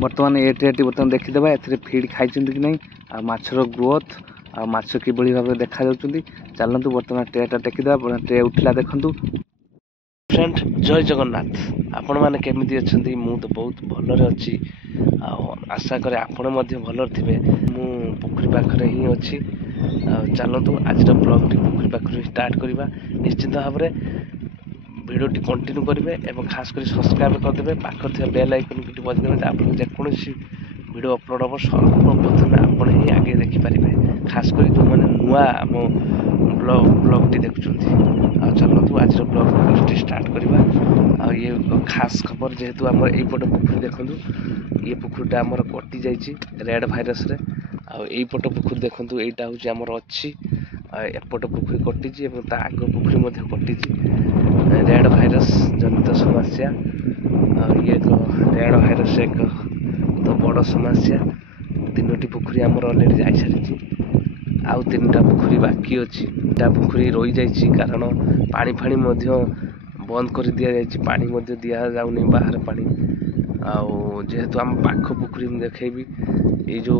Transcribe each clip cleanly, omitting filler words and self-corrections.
बर्तमान ए ट्रे बर्तमान देखीदे ए फीड खाई कि नहीं आ माछर ग्रोथ आ माछ किभली भाव देखा चलतु बर्तमान ट्रेटा टेकीदे ट्रे उठला देखु। फ्रेंड जय जगन्नाथ आपण मैंने केमी अच्छा मु तो बहुत भलरे अच्छी आशा करे आपण भलर थे मु पोखरी पाखे ही अच्छी चलतु आज ब्लॉग टी पोखरी पाखे स्टार्ट करवा निश्चित भाव में वीडियो टी कंटिन्यू करेंगे और खास कर सब्सक्राइब करदे पाखे बेल आइकन की बजदेवे जहाँफल जेकोसी वीडियो अपलोड हम सर्वप्रथम आपण ही आगे देखिपारे खास कर जो मैंने नुआ आम ब्लॉग टी देखुं। चलतु आज ब्लॉग स्टार्ट करवा ये खास खबर जेहेतु आम यपट पोखरी देखु ये पोखरीटा आमर कटि जाइए रेड भाइरस रे आईपट पोखरी देखु यहाँ हूँ आमर अच्छी एपट पोखरी कटिची आग पोखरी कटि रेड भाइरस जनित समस्या ये रेड भाइरस एक तो बड़ समस्या 3टी पोखरी आमर अलरेडी जा सारी आउ 3टा पोखरी बाकी अच्छी 3टा पोखरी रही जाइए कारण पानी फाणी बंद कर दि जाइए पानी दि जाऊनी बाहर पानी जेहेतु आम पाख पोखरी देखेबी ये जो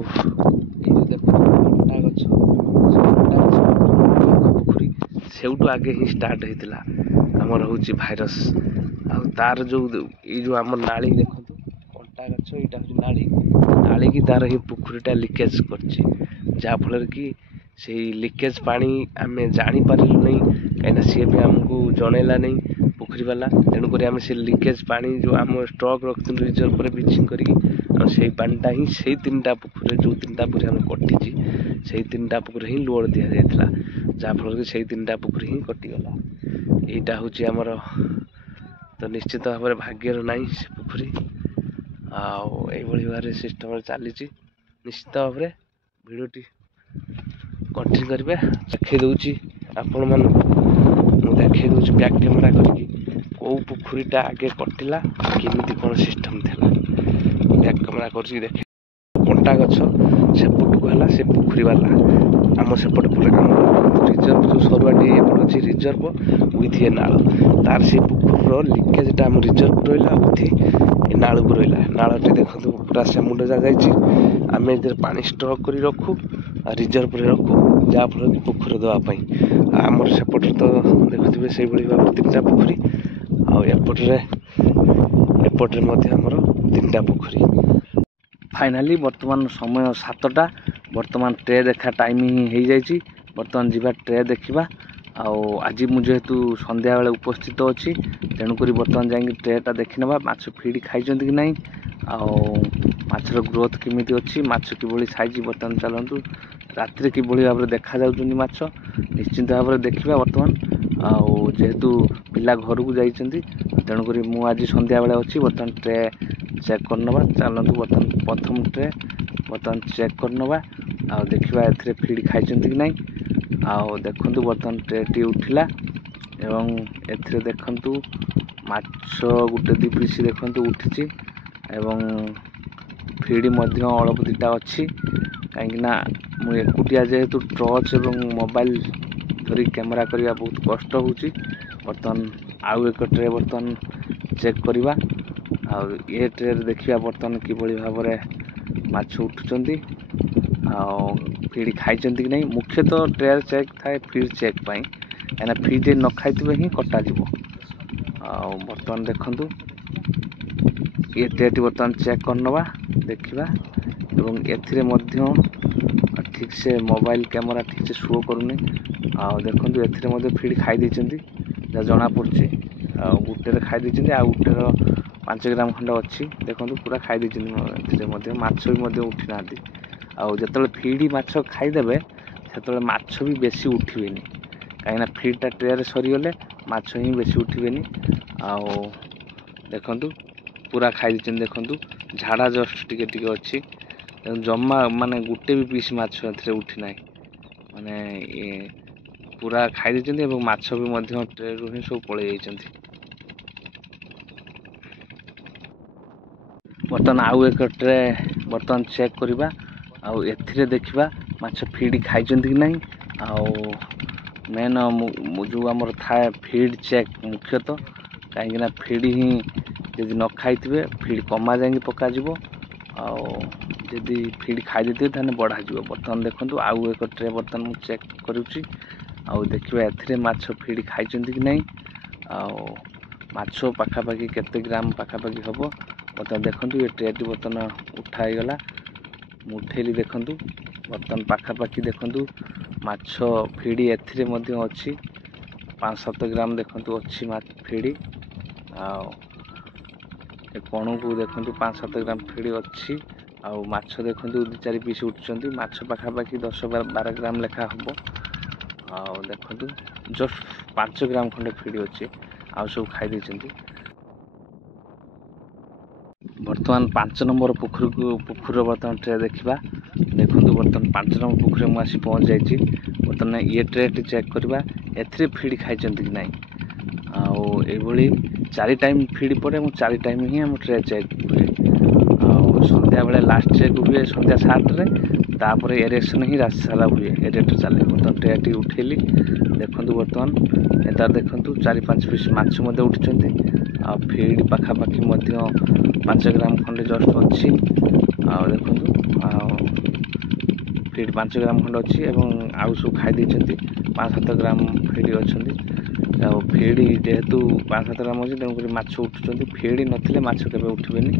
पोखरी से आगे ही स्टार्ट होता आमर हूँ भाइरस तार जो ये जो आम नाली देखो कंटा गछ यहाँ हूँ नाली नाली की तार ही पोखरीटा लिकेज करफल कि से लिकेज पानी आम जापारू नहीं कहीं सी भी आमको जनइला नहीं पोखरी वाला तेणुक आम से लिकेज पानी जो आम स्टॉक रखु रिजर्व पर ब्लीचिंग करी पानीटा ही से 3टा पोखरी जो 3टा पोखरी आम कटि से 3टा पोखरी ही लोड दि जाता जहाँफल कि से 3टा पोखरी ही कटिगला यहाँ हूँ आमर तो निश्चित भाव में भाग्यर नाई से पोखरी भाव सिस्टम चली निश्चित भाव में भिडियोटी कंटिन्यू करेंगे देखी दूची आपण मान देखी दूची बैक कैमेरा करके कौ पोखरीटा आगे कटिला केमी कौन सिस्टम थी बैक कैमेरा कर देख कंटा गछ सेपटू है से पोखरी वाला आम सेपट पूरा रिजर्व जो सरुआटी अच्छी रिजर्व विथ ए नाल तार से पोखर लिकेजटा आम रिजर्व रहा विथ नाल को रहा नालटी देखो पूरा से मुंड जाइए आम पानी स्टॉक कर रखू रिजर्व रखू जहाँफल कि पोखर देवाई आमर सेपटे तो देखुए से भाव 3टा पोखरी आएपटे आमर 3टा पोखरी फाइनाली वर्तमान समय 7टा वर्तमान ट्रे देखा टाइम ही जाइए वर्तमान जीवा ट्रे देखा आज मुझेतु संध्या बेले उपस्थित अच्छी तेणुक बर्तमान जा ट्रेटा देखी ना माछ फीड खाई कि नहीं आछर ग्रोथ केमी अच्छी माछ कि साइज बर्तमान चलतु राति कि भाव में देखा माछ निश्चिंत भाव में देखा बर्तमान जेहेतु पिला घर को जाइए तेणुक मुझे संध्या बेले अच्छी बर्तमान ट्रे चेक करनवा चलतु बर्तमान प्रथम ट्रे बर्तमान चेक करनवा देखा ए फीड खाई कि नहीं देखु बर्तमान ट्रेटी उठिला एवं ए देखु माछ गोटे 2 पीस देखु उठी एवं फीड अल्प 2टा अच्छी कहीं मुझे एकुटिया जेहेतु टर्च एवं मोबाइल धरी कैमेरा करने बहुत कष्ट होची बर्तमान आउ एक ट्रे बर्तमान चेक करवा ये ट्रे देखा बर्तमान किभली भाव में माछ उठुचंती फीड खाई कि नहीं मुख्यतः ट्रे चेक थाए फीड चेक कहीं फीड न खाई ही कटा बर्तमान देखु ये ट्रेटी बर्तमान चेक करनवा देखा एवं ठीक से मोबाइल कैमेरा ठीक से शो करूनी देखो ए फीड खाई जहाँ जना पड़ी गोटे खाई आ गोटे 5 ग्राम खंड अच्छी देखो पूरा खाई माछ भी उठी ना जो फीड माछ खाईदे से माछ भी बेसी उठे कहीं फीडटा ट्रे सरीगले माछ ही बेसी उठे देखु पूरा खाई देखु झाड़ा जस्ट टिके अच्छी जमा माने गोटे भी पीस माछ उठी ना माने पूरा खाई माछ भी ट्रे रू ही सब पलि जाइए बर्तमान आउ एक ट्रे बर्तमान चेक करवा ए देखा माछ फीड खाई कि नहीं मेन जो आमर थाए फीड चेक मुख्यतः कहीं फीड ही जब न खाई फीड कमा जाए पकाଯିବ जदि फीड खाई देते ताने बढ़ा जीव। बर्तमान देखंतु आउ एक ट्रे बर्तमान मु चेक करूची आउ देखिबा एथिरे माछ फीड खाइचंती कि नहीं आउ माछ पाखापाखि केते ग्राम पाखापाखि हबो। बर्तमान देखंतु ये ट्रेटी बर्तमान उठाई गला मुठेली देखंतु बर्तमान पाखापाखि देखंतु माछ फीड एथिरे मध्य अछि 5-7 ग्राम देखंतु अछि माछ फीड आउ कणु को देखंतु 5-7 ग्राम फीड अछि आउ माछ देखंतु 2-4 पीस उठचंती माछ पाखापाखि 10-12 ग्राम लेखा हबो। आउ देखंतु जस्ट 5 ग्राम खंडे फीड अछि आउ सब खाई देचंती। बर्तमान 5 नंबर पुखुर बर्तमान ट्रे देखिबा देखंतु बर्तमान 5 नंबर पुखुर मु आसी पहुंच जाईची। बर्तमान ये ट्रे चेक करबा एथिरे फीड खाइचंती कि नहीं आउ एभली 4 टाइम फीड पड़े मु 4 टाइम ही हम ट्रे चेक हुए आउ संध्या बेले लास्ट चेक हुए संध्या 7 रे तापर एरेक्शन ही रात सारा हुए एरेट चले। बर्तमान ट्रे उठेली देखंतु बर्तमान एतार देखंतु 4-5 पीस माछ मधे उठचंती आ फीड पाखापाखि मध्य 5 ग्राम खंडे जस्ट अच्छी आउ देखंतु आउ फीड 5 ग्राम खंडे अच्छी एवं आउ सब खाई देचंती 5-7 ग्राम फीड अच्छी आउ फीड जेहेतु 5-7 ग्राम अच्छी तेणुक माछ उठुचंती फीड नथिले माछ केबे उठिबेनी।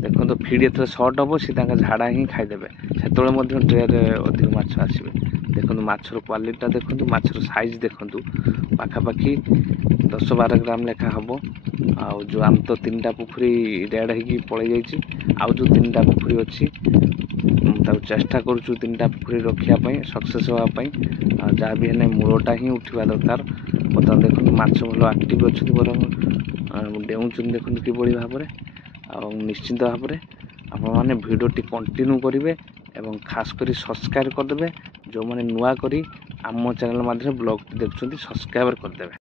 देखो फीड एत सर्ट हम सी झाड़ा ही खाईदे से ट्रे अधिक माछ आसवे। देखो माछर क्वालिटी देखो माछर साइज देखो पाखापाखि 10-12 ग्राम लेखा हम आउ जो आम तो 3टा पुखुरी रेड होगी पलि जाइए आउ जो 3टा पुखुरी अच्छी चेष्टा करुचु 3टा पुखुरी रखापी सक्सेस होगापी जहाँ भी है मूलटा ही उठा दरकार। बर्तमान देखो माछ भल आक्टिव अच्छे बरम डेउन देखो किभली भाव में निश्चिंत भाव में आपण मैंने भिडियोटी कंटिन्यू करेंगे एवं खास कर सब्सक्राइब करदे जो मैंने नुआ करी आम चैनल माध्यम ब्लॉग देखुं सब्सक्राइब करदे।